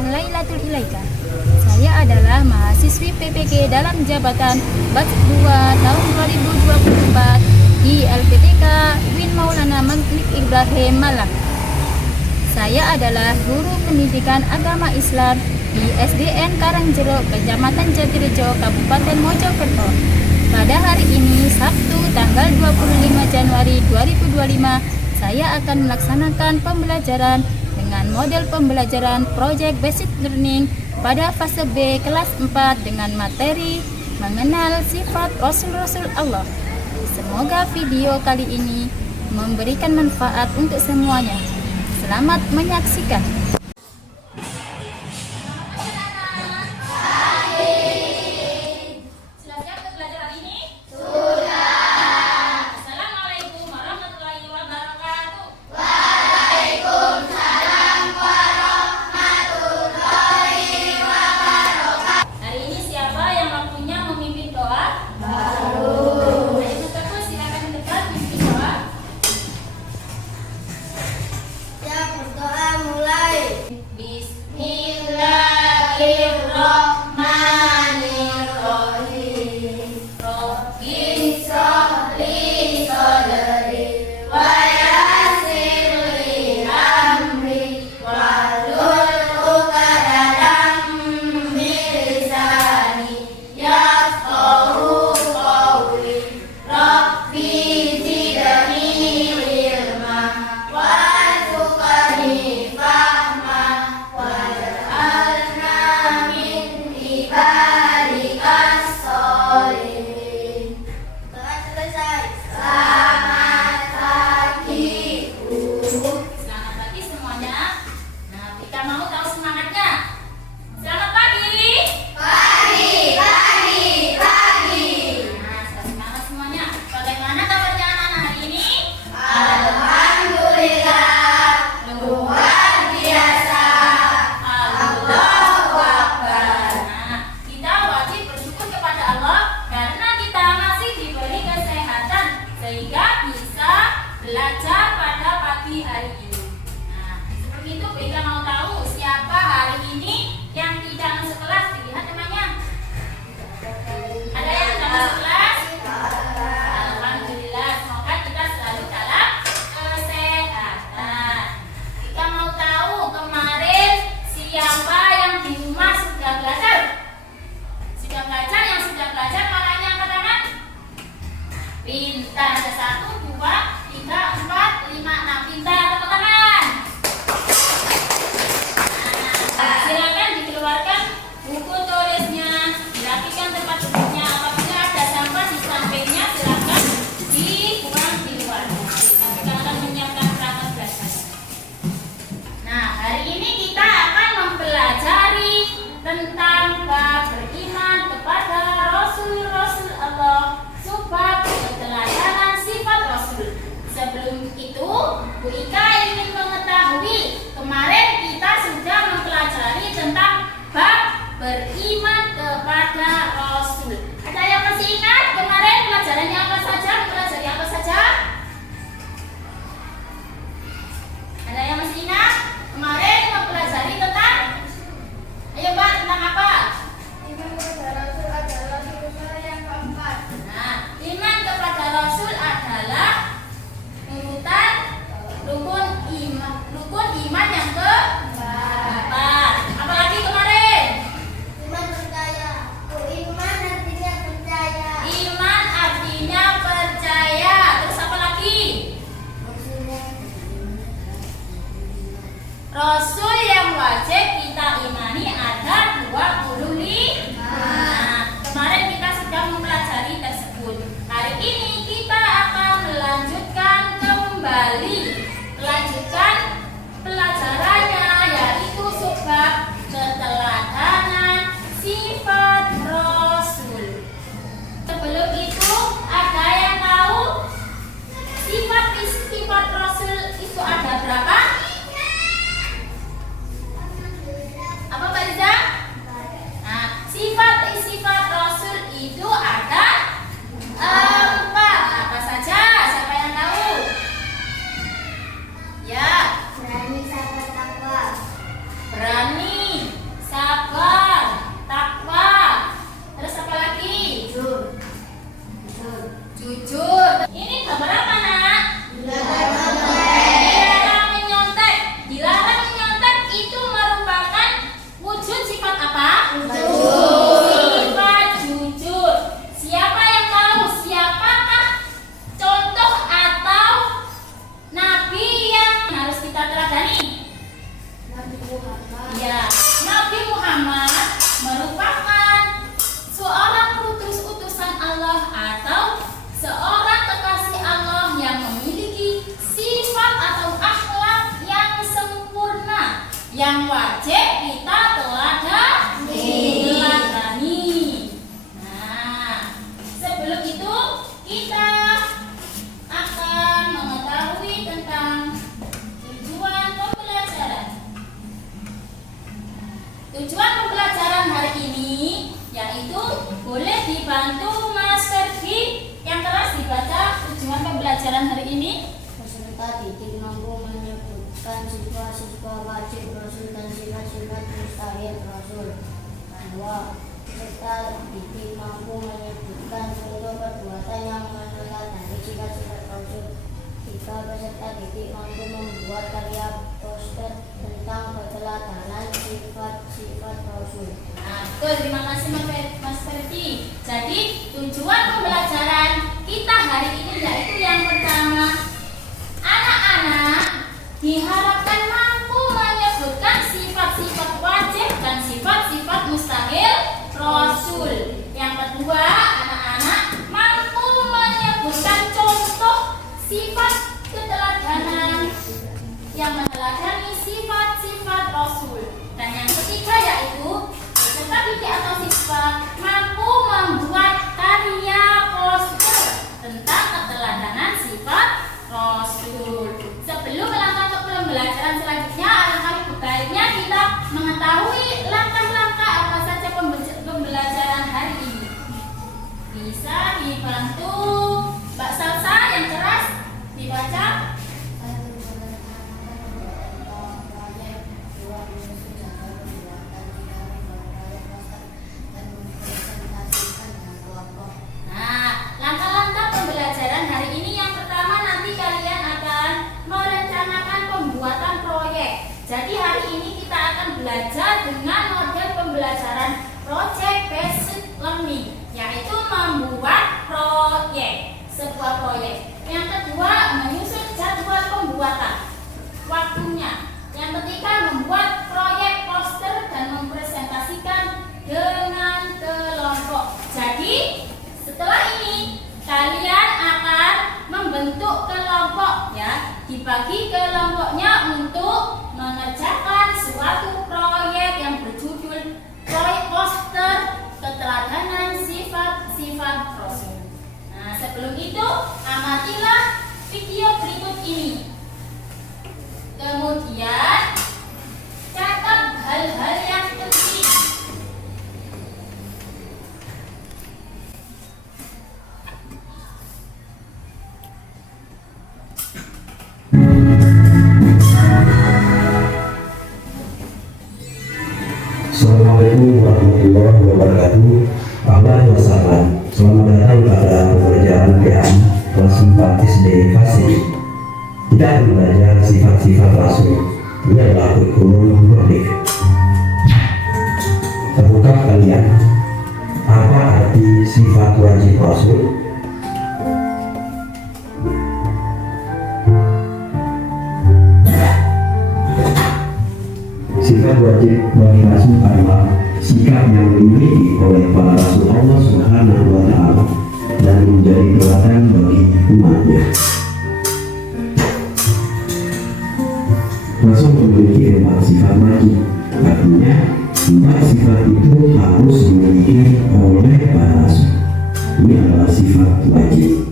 adalah Lailatul Ilaika. Saya adalah mahasiswi PPG dalam jabatan Batch 2 tahun 2024 di LPTK Win Maulana Mangklik Ibrahim Malang. Saya adalah guru pendidikan agama Islam di SDN Karangjero, Kecamatan Jatirejo, Kabupaten Mojokerto. Pada hari ini, Sabtu, tanggal 25 Januari 2025, saya akan melaksanakan pembelajaran dengan model pembelajaran Project Basic Learning pada fase B kelas 4 dengan materi mengenal sifat Rasul-Rasul Allah. Semoga video kali ini memberikan manfaat untuk semuanya. Selamat menyaksikan. Belajar pada pagi hari ini. Nah, seperti itu Bika mau tahu siapa hari ini yang tidak masuk kelas? Dilihat temannya. Ada yang tidak masuk kelas? Alhamdulillah, semoga kita selalu dalam kesehatan. Bika mau tahu kemarin siapa yang di rumah sudah belajar? Sudah belajar, yang sudah belajar makanya angkat tangan. Pintar, ada 1, 2, 3, 4, 5, 6. Pintar, tepuk tangan. Nah, silakan dikeluarkan buku tulisnya, dirapikan tempat duduknya. Apabila ada sampah di sampingnya, silakan dibuang di luar. Kita akan menyiapkan perangkat belajar. Nah, hari ini kita akan mempelajari tentang bab beriman kepada Rasul-Rasul Allah, sebab keteladanan sifat Rasul. Sebelum itu, Bu Ika ingin mengetahui, kemarin kita sudah mempelajari tentang bab beriman kepada Rasul. Ada yang masih ingat kemarin pelajarannya apa saja? Mempelajari apa saja? Ada yang masih ingat? Kemarin mempelajari tentang, ayo Mbak, tentang apa? Iman kepada Rasul adalah urusan yang keempat. Nah, iman kepada Rasul adalah urutan rukun Ya, Nabi Muhammad merupakan seorang utusan Allah atau seorang kekasih Allah yang memiliki sifat atau akhlak yang sempurna yang wajib kita teladani. Nah, sebelum itu kita akan mengetahui tentang tujuan pembelajaran. Tujuan pembelajaran hari ini yaitu boleh dibantu Mas Ferdi yang keras dibaca tujuan pembelajaran hari ini. Peserta didik mampu menyebutkan sifat-sifat wajib Rasul dan sifat-sifat mustahil Rasul. 2. Peserta didik mampu menyebutkan contoh perbuatan yang meneladani sifat-sifat Rasul. 3. Peserta didik mampu membuat karya poster tentang keteladanan sifat-sifat Rasul. Nah, betul, terima kasih Mas Ferdi. Jadi tujuan pembelajaran kita hari ini yaitu yang pertama, anak-anak diharapkan mampu menyebutkan sifat-sifat wajib dan sifat-sifat mustahil Rasul. Yang kedua, anak-anak mampu menyebutkan contoh sifat keteladanan yang meneladani sifat-sifat Rasul. Dan yang ketiga yaitu peserta didik atau siswa mampu membuat karya poster tentang keteladanan sifat Rasul. Sebelum melangkah ke pembelajaran selanjutnya, alangkah baiknya kita mengetahui langkah-langkah apa saja pembelajaran hari ini. Bisa dibantu Mbak Salsa yang keras dibaca. Nah, langkah-langkah pembelajaran hari ini yang pertama nanti kalian akan merencanakan pembuatan proyek. Jadi hari ini kita akan belajar dengan model pembelajaran project based learning, yaitu membuat proyek, sebuah proyek. Yang kedua, menyusun jadwal pembuatan, waktunya. Yang ketiga, membuat proyek poster dan mempresentasikan dengan kelompok. Jadi setelah ini kalian akan membentuk kelompok ya, dibagi kelompoknya untuk mengerjakan suatu proyek yang berjudul proyek poster keteladanan sifat-sifat Rasul. Nah, sebelum itu amatilah video berikut ini. Kemudian catat hal-hal yang penting. Assalamualaikum warahmatullahi wabarakatuh. Ahlan wa sahlan. Selamat datang pada pembelajaran PAM kelas 4 SD Fasih. Kita akan belajar sifat-sifat Rasul. Ini adalah kurikulum merdeka. Tahukah kalian apa arti sifat wajib Rasul? Sifat wajib bagi Rasul adalah sikap yang dimiliki oleh para Rasul Allah Subhanahu wa Ta'ala dan menjadi teladan bagi umatnya. Rasul memiliki 4 sifat wajib, artinya 4 sifat itu harus dimiliki oleh para Rasul. Ini adalah sifat wajib.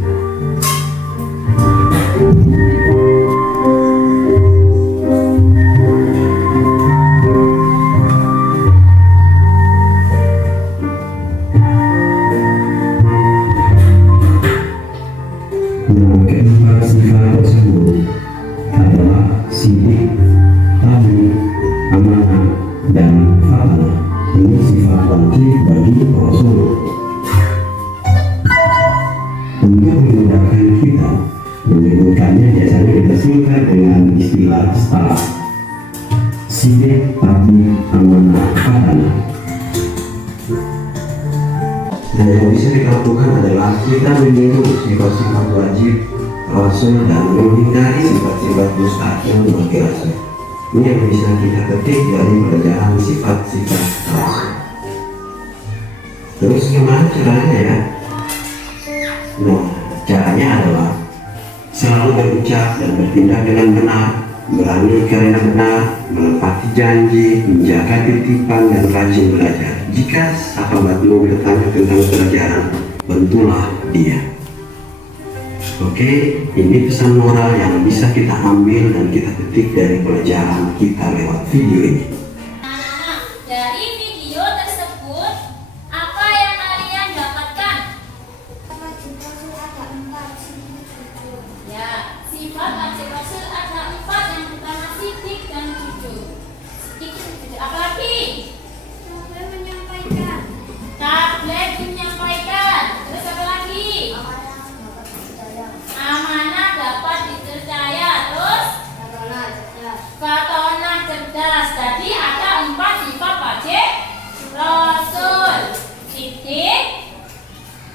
Keempat sifat tersebut adalah sidik, tamu, amanah, dan amanah. Ini sifat wajib bagi Rasul. Untuk memudahkan kita menyebutkannya biasanya didefinisikan dengan istilah setara: sidik, tamu, amanah, amanah. Dan yang bisa dilakukan adalah kita meniru sifat-sifat wajib Rasul dan menghindari sifat-sifat mustahil bagi Rasul. Ini yang bisa kita petik dari pelajaran sifat-sifat rasul. Terus gimana caranya ya? Nah, caranya adalah selalu berucap dan bertindak dengan benar, berani karena benar, menepati janji, menjaga titipan dan rajin belajar. Jika sahabatmu bertanya tentang pelajaran, bantulah dia. Oke, ini pesan moral yang bisa kita ambil dan kita petik dari pelajaran kita lewat video ini. Nah, dari video tersebut, apa yang kalian dapatkan? Ya, sifat wajib rasul ada 4, yang pertama sidik dan jujur. Apa lagi? Tablet menyampaikan. Terus apa lagi? Amanah dapat dipercaya. Terus Fatona cerdas. Tadi ada 4 sifat wajib rasul: sidik,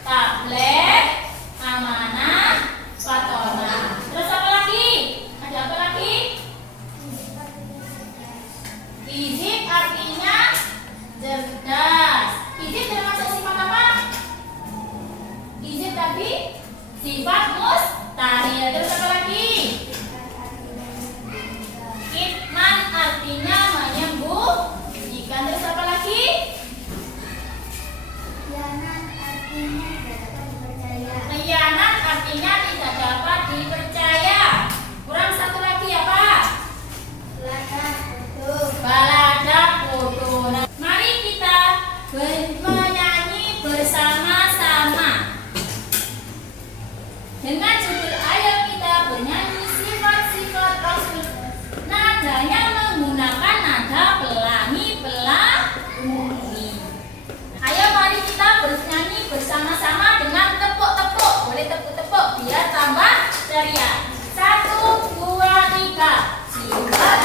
tablet, amanah, fatona. Terus apa lagi? Ada apa lagi? Izin artinya cerdas. Izin termasuk sifat apa? Izin tadi sifat mustahil. Terus apa lagi? Kitman artinya menyembunyikan. Terus apa lagi? Khianat artinya tidak dapat dipercaya. Kurang satu lagi apa? Baladak bodoh. Nah, mari kita menyanyi bersama-sama. Dengan judul ayo kita bernyanyi sifat-sifat Rasul. Nadanya menggunakan nada pelangi-pelangi. Ayo mari kita bernyanyi bersama-sama dengan tepuk-tepuk. Boleh tepuk-tepuk biar tambah ceria. 1, 2, 3. Sifat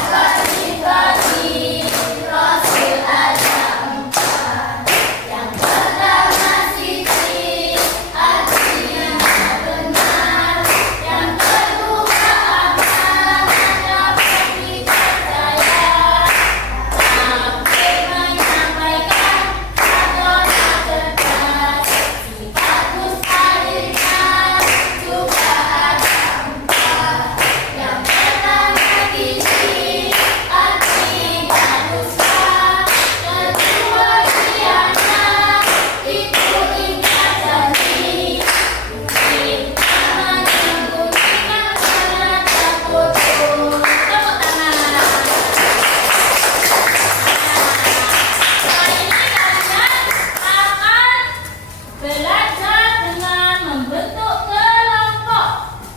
bagi Rasul ada 4. Yang pertama sidik, artinya benar. Yang kedua amanah dapat dipercaya. Tablet menyampaikan atau cerdas. Sifat mustahilnya juga ada 4. Yang pertama gizi, artinya dusta. Kedua khianat, itu ingkar janji. Ketiga menyembunyikan karena takut. Tepuk tangan. Kali ini kalian akan belajar dengan membentuk kelompok,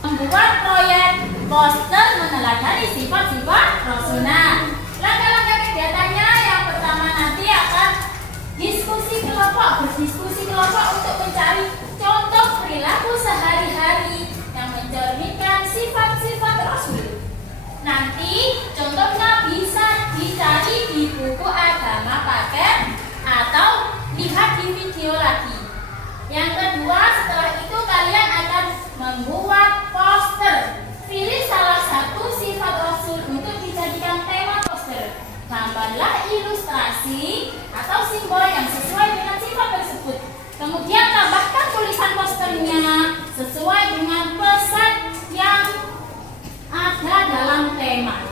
membuat proyek poster meneladani sifat-sifat Rasulullah. Langkah-langkah kegiatannya yang pertama nanti akan berdiskusi kelompok untuk mencari contoh perilaku sehari-hari yang mencerminkan sifat-sifat Rasul. Nanti contohnya bisa dicari di buku agama paket atau lihat di video lagi. Yang kedua, setelah itu kalian akan membuat poster. Pilih salah satu sifat Rasul untuk dijadikan tema poster. Gambarlah ilustrasi atau simbol yang sesuai dengan sifat tersebut. Kemudian tambahkan tulisan posternya sesuai dengan pesan yang ada dalam tema.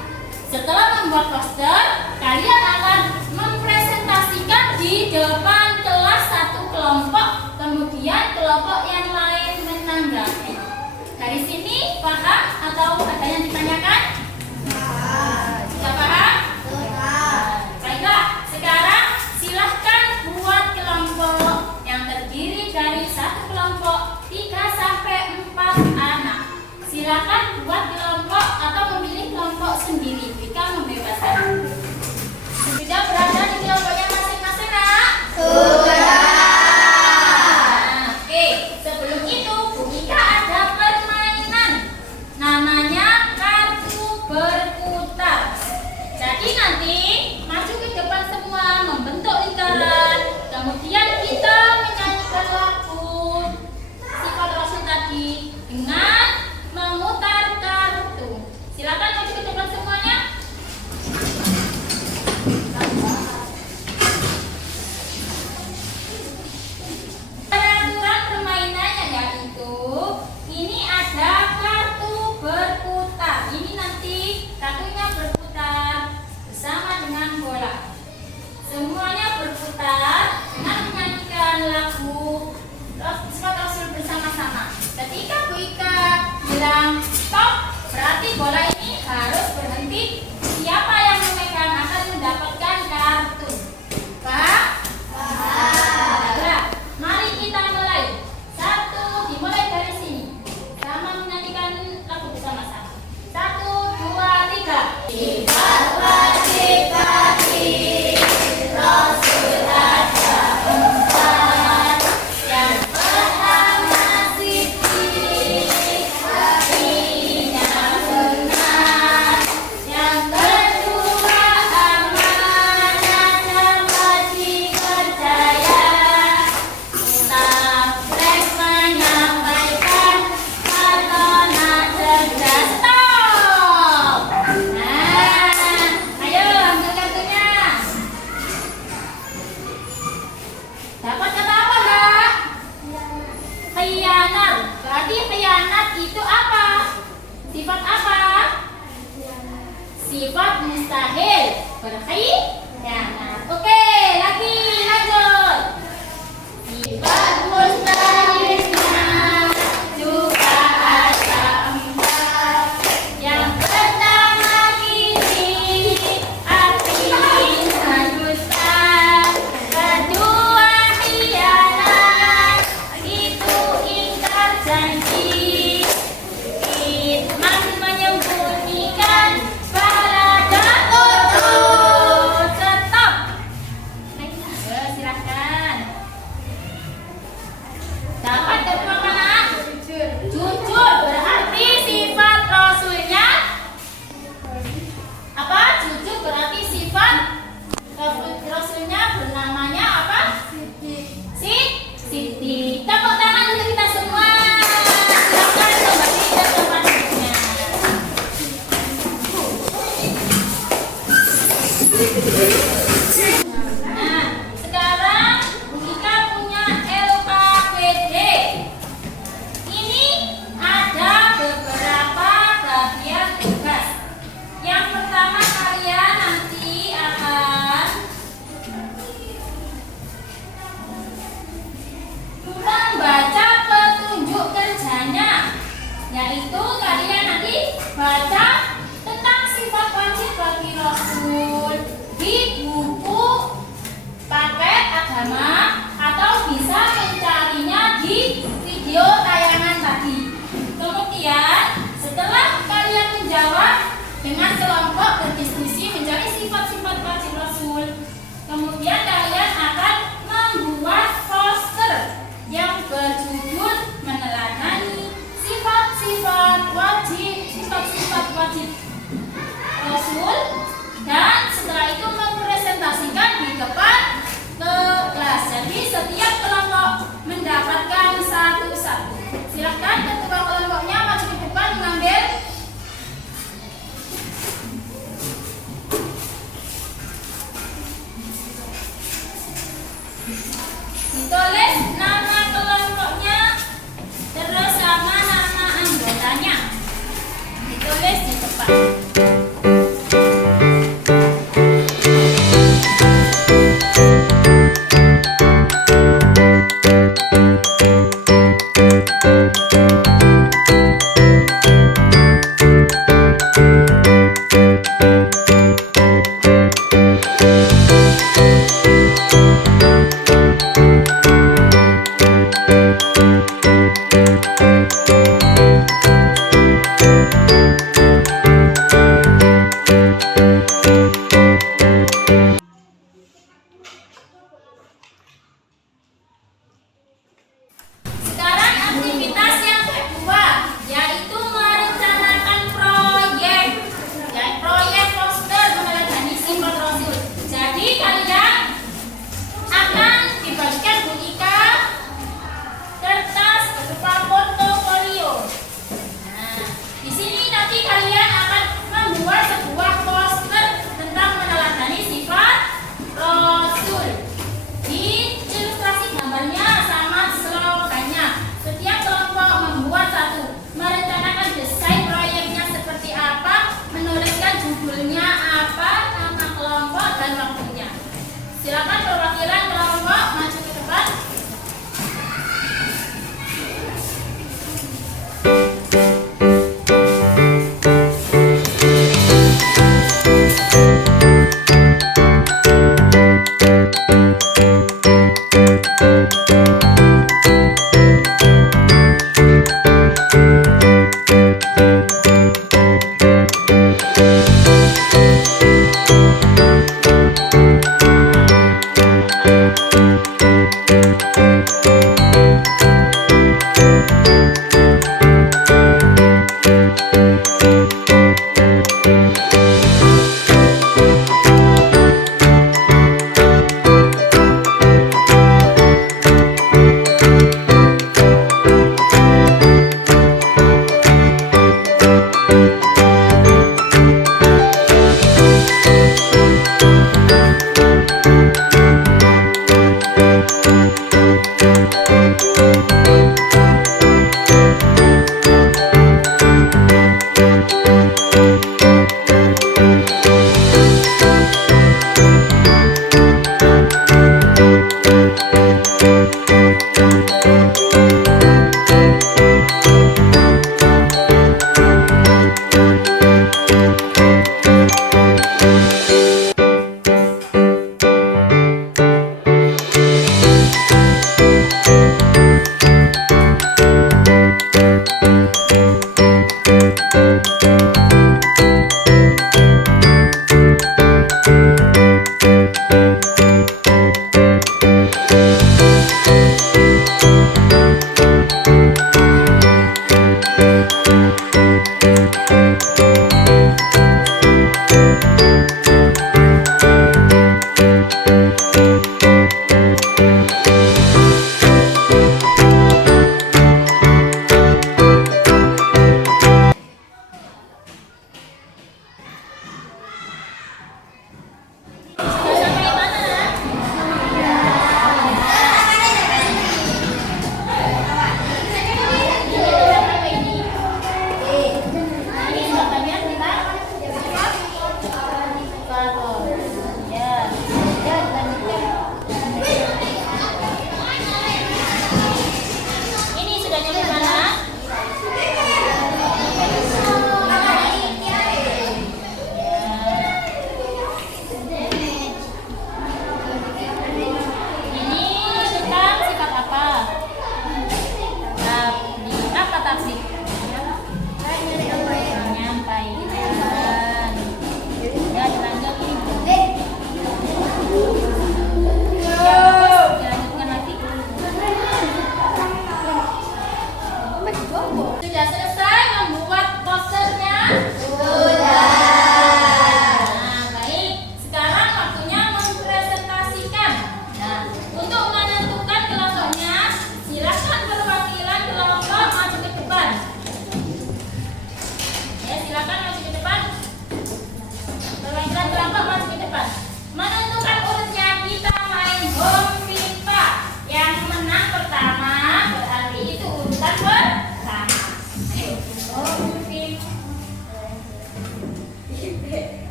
Setelah membuat poster, kalian akan mempresentasikan di depan kelas satu kelompok, kemudian kelompok yang lain menanggapi. Dari sini paham atau ada yang ditanyakan? Sudah paham? Baiklah, sekarang silahkan buat kelompok yang terdiri dari satu kelompok 3 sampai 4 anak. Silakan buat kelompok atau memilih kelompok sendiri. Jika membebaskan. Sudah berada di kelompoknya masing-masing, nak? Sudah. Oke, sebelum itu Bu Ika ada permainan namanya kartu Ditulis nama kelompoknya terus sama nama anggotanya. Ditulis di depan.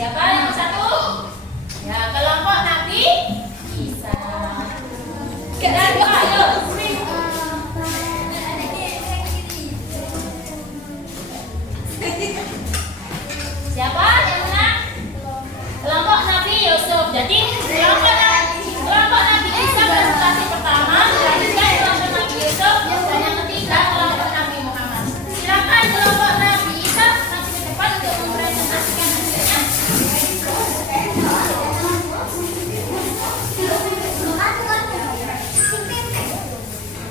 Siapa yang satu? Ya, kelompok Nabi Isa. Dan dua, ayo. Siapa yang menang? Kelompok Nabi Yusuf. Jadi kelompok Nabi Isa presentasi pertama, selanjutnya kelompok Nabi Yusuf, dan yang ketiga kelompok Nabi Muhammad. Silakan kelompok Nabi Isa maju ke depan untuk mempresentasikan hasilnya.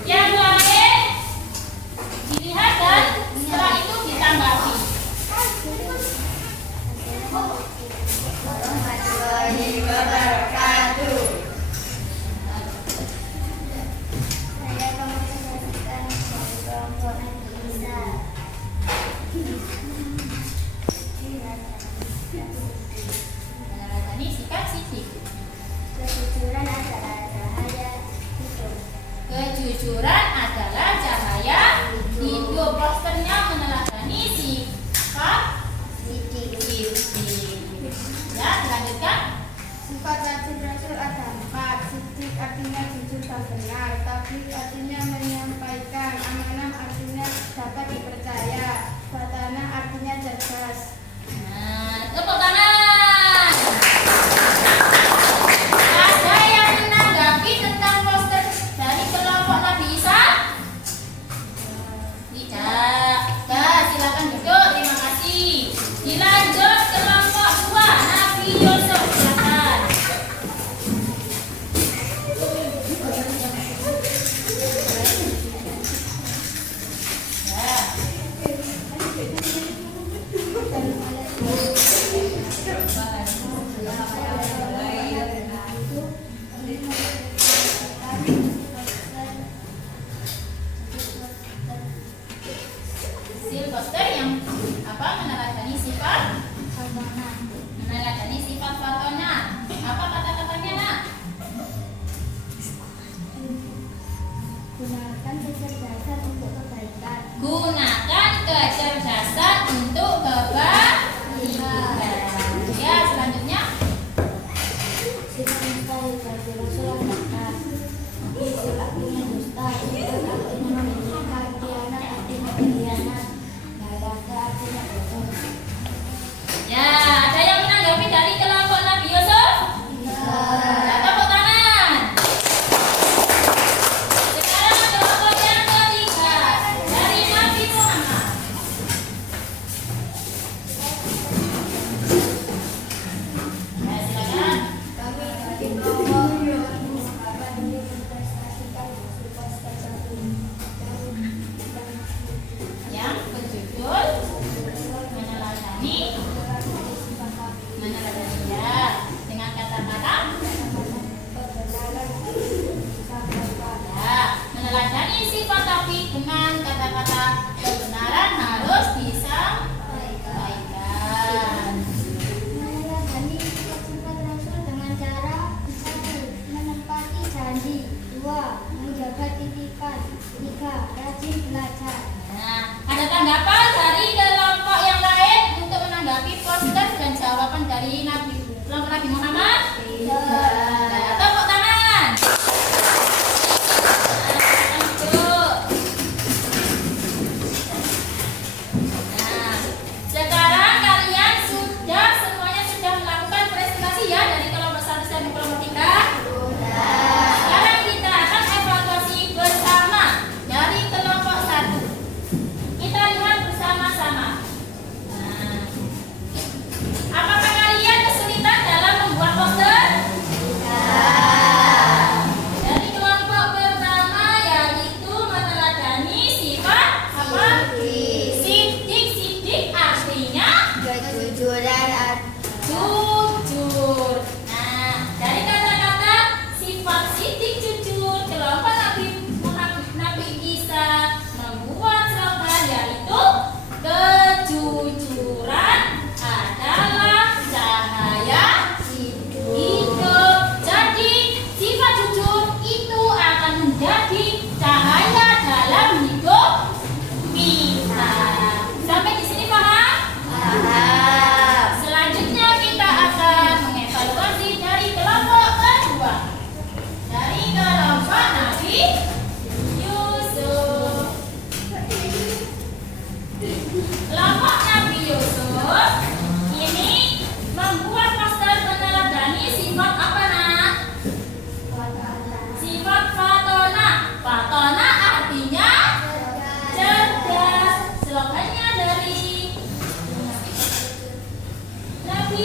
Yang dua dilihat dan setelah itu ditanggapi. Warahmatullahi wabarakatuh. Saya mempresentasikan kelompok Nabi Isa. Ini sikap sisi. Kejujuran adalah cahaya hidup. Kejujuran adalah cahaya hidup. Posternya meneladani sifat sisi. Ya, lanjutkan. Sifat Rasul ada 4. Sidik artinya jujur dan benar. Tabligh artinya menyampaikan. Amanah artinya dapat dipercaya. Batanah artinya cerdas. Nah, tepuk tangan. Ada yang menanggapi tentang poster dari kelompok Nabi Isa? Tidak. Nah, silakan duduk. Terima kasih. Dilanjut kelompok 2 Nabi Yusuf. Silakan. Ya.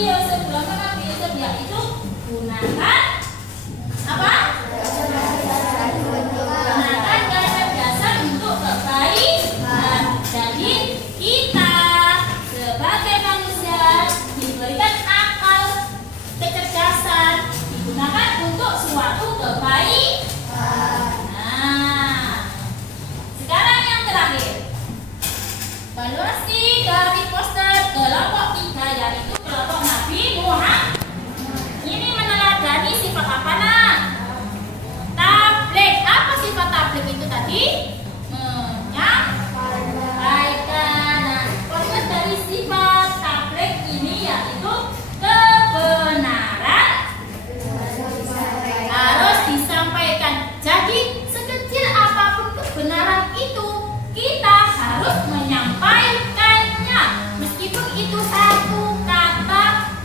Yosef ulangan Nabi Yosef yaitu gunakan apa? Gunakan kata dasar untuk kebaikan. Jadi kita sebagai manusia diberikan akal, kecerdasan, digunakan untuk suatu kebaikan. Nah, sekarang yang terakhir, valuasi dari poster kelompok 3 yaitu kelompok Nabi Muhammad. Ini meneladani sifat apa nak? Tabligh. Apa sifat tabligh itu tadi? Menyampaikan. Nah, poster dari sifat tabligh ini yaitu kebenaran harus disampaikan. Jadi sekecil apapun kebenaran itu kita harus menyampaikannya, meskipun itu satu kata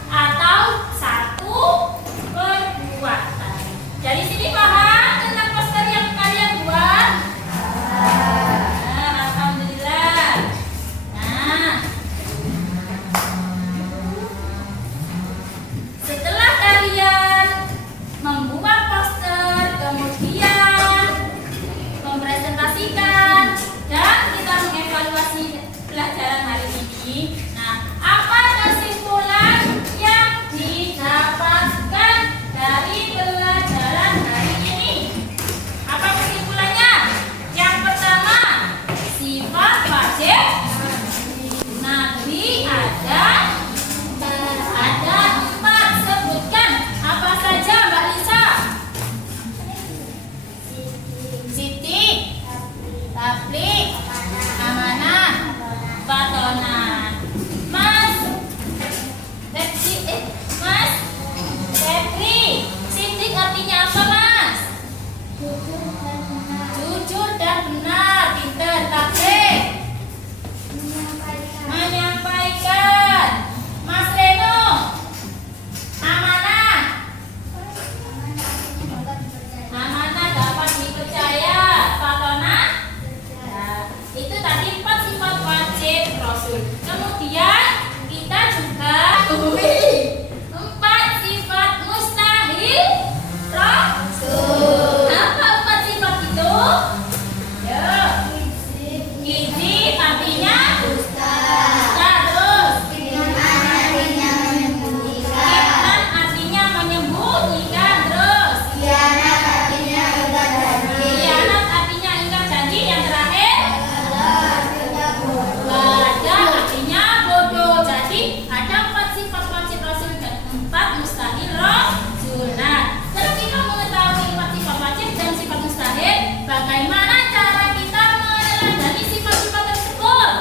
atau satu perbuatan. Dari sini paham tentang poster yang kalian buat? Nah, alhamdulillah. Nah, setelah kalian membuat poster, kemudian mempresentasikan dan kita mengevaluasi pelajaran hari ini. Nah, apa kesimpulan yang didapatkan dari pelajaran hari ini? Apa kesimpulannya? Yang pertama, sifat wajib Nabi ada 4. Sebutkan apa saja Mbak Lisa? Siti, tabligh, amanah, patonan. Mas Febri, sidik artinya apa Mas? Jujur dan benar. Pinter. Tabligh, menyampaikan. Mas Reno, amanah. Amanah dapat dipercaya. Patonan, itu tadi 4 sifat wajib Rasul. Kemudian kita juga 4 sifat mustahil Rasul. Apa 4 sifat itu? Ya. Gizi artinya dusta. Terus Kitman artinya menyembunyikan. Terus khianat artinya ingkar janji. Yang terakhir Badan artinya bodoh. Jadi ada 4 sifat wajib Rasul dan 4 mustahil Rasul. Nah, setelah kita mengetahui 4 sifat wajib dan sifat mustahil, bagaimana cara kita meneladani sifat-sifat tersebut?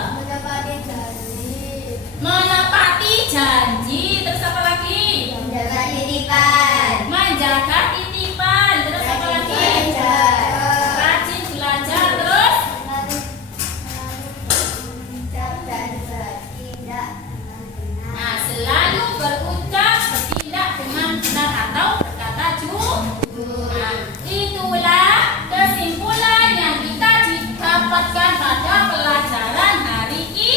Menepati janji. Terus apa lagi? Menjaga titipan. Terus apa lagi? Rajin belajar. Terus nah, selalu berucap, bertindak dengan benar atau berkata jujur. Nah, itulah kesimpulan yang kita dapatkan pada pelajaran hari ini.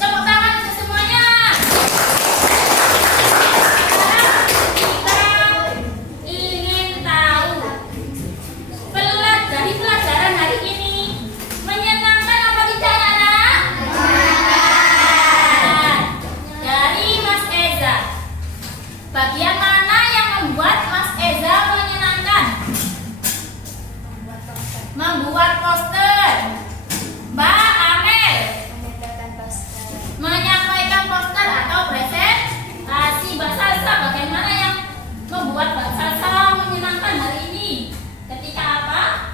Tepuk tangan untuk semuanya. Sekarang kita ingin tahu dari pelajaran hari ini menyenangkan apa tidak anak? Dari Mas Eza, bagian mana yang membuat Mas Eza menyenangkan? Membuat poster. Mbak Amel, menyampaikan poster atau presentasi. Mbak Salsa, bagaimana yang membuat Mbak Salsa menyenangkan hari ini? Ketika apa?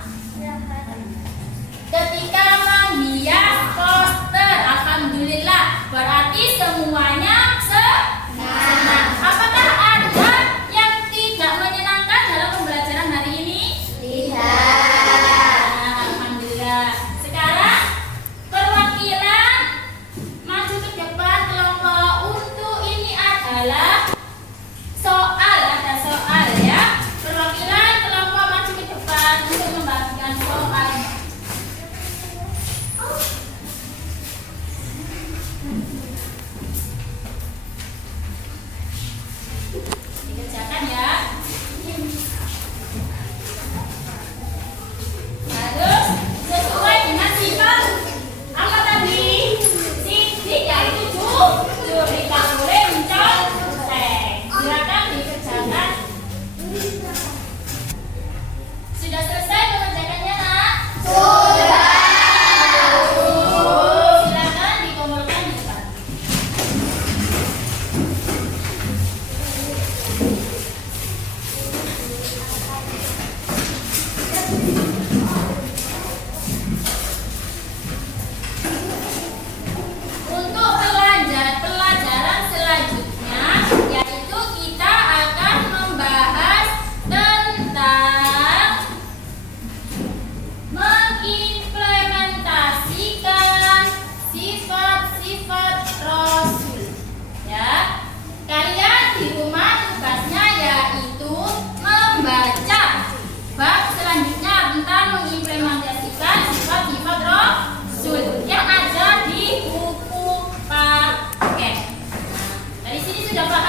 Ketika menghias poster. Alhamdulillah, berarti semuanya senang. Apakah ada yang tidak menyenangkan dalam pembelajaran hari ini? Nah, alhamdulillah. Sekarang sudah paham?